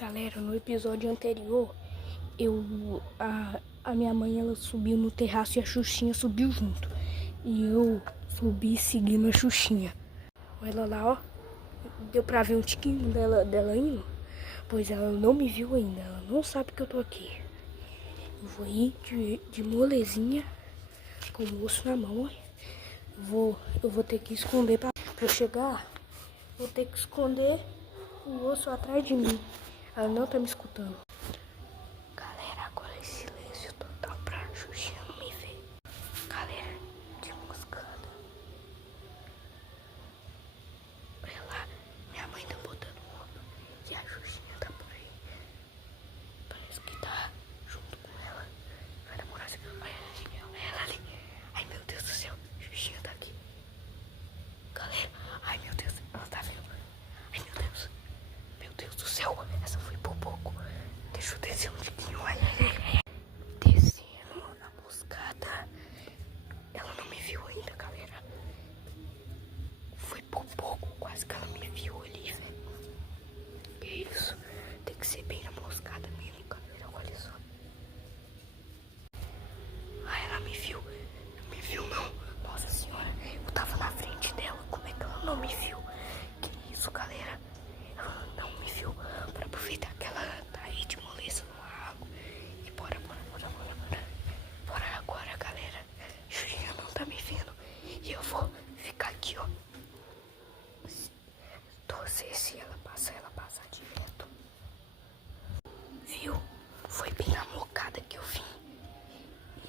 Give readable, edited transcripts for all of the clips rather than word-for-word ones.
Galera, no episódio anterior, a minha mãe ela subiu no terraço e a Xuxinha subiu junto. E eu subi seguindo a Xuxinha. Olha ela lá, ó. Deu pra ver um tiquinho dela indo. Pois ela não me viu ainda, ela não sabe que eu tô aqui. Eu vou ir de molezinha, com o osso na mão, ó. Eu vou ter que esconder pra eu chegar. Vou ter que esconder o osso atrás de mim. Ela não tá me escutando. Galera, agora é silêncio total pra Xuxinha não me ver. Galera, de moscada. Olha lá, minha mãe tá botando roupa e a Xuxinha tá por aí. Parece que tá junto com ela. Vai demorar assim. Olha ela ali. Ai, meu Deus do céu. Xuxinha tá aqui. Galera, ai meu Deus, ela tá vendo. Ai meu Deus. Meu Deus do céu, essa foi por pouco. Deixa eu descer um tiquinho. Ai. Descendo na moscada. Ela não me viu ainda, galera. Foi por pouco, quase que ela me viu ali, velho. Que isso? Tem que ser bem na moscada mesmo, galera. Olha só. Ai, ela me viu. Não me viu, não. Nossa senhora, eu tava na frente dela. Como é que ela não me viu? Que isso, galera? Ela não me viu. Pra aproveitar que ela tá aí de moleza no água. E bora. Bora agora, galera. Xuxinha não tá me vendo. E eu vou ficar aqui, ó. Torcer se ela passa direto. Viu? Foi bem na mocada que eu vim.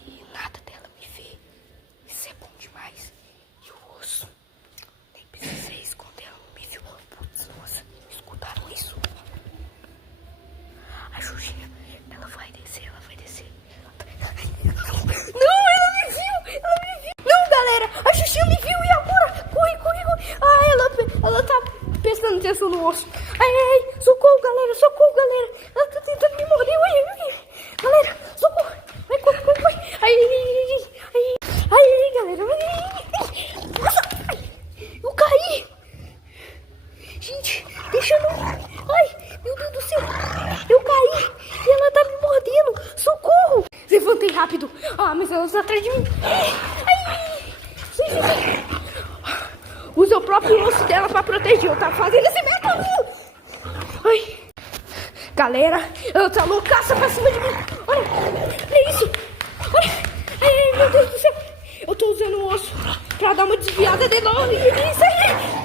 E nada dela me ver. Isso é bom demais. E o osso? Nem precisei esconder, ela não me viu. Putz, nossa, escutaram isso? A Xuxinha, ela vai descer. Não, ela me viu. Não, galera, a Xuxinha me viu e agora? Corre. Ah, ela tá prestando atenção no osso. Ai, socorro, galera. Ela tá tentando me morder. Ai. Galera, socorro. Vai, corre. Ai, galera. Nossa, eu caí. Gente, deixa eu não... Ai, meu Deus do céu. Eu caí e ela tá me mordendo. Socorro. Levantei rápido. Ah, mas ela tá atrás de mim. Ai. Usa o próprio osso dela pra proteger. Eu tava fazendo esse método. Ai. Galera, ela tá loucaça pra cima de mim. Olha isso. Olha. Ai, meu Deus do céu. Eu tô usando o osso pra dar uma desviada de novo. Isso aí.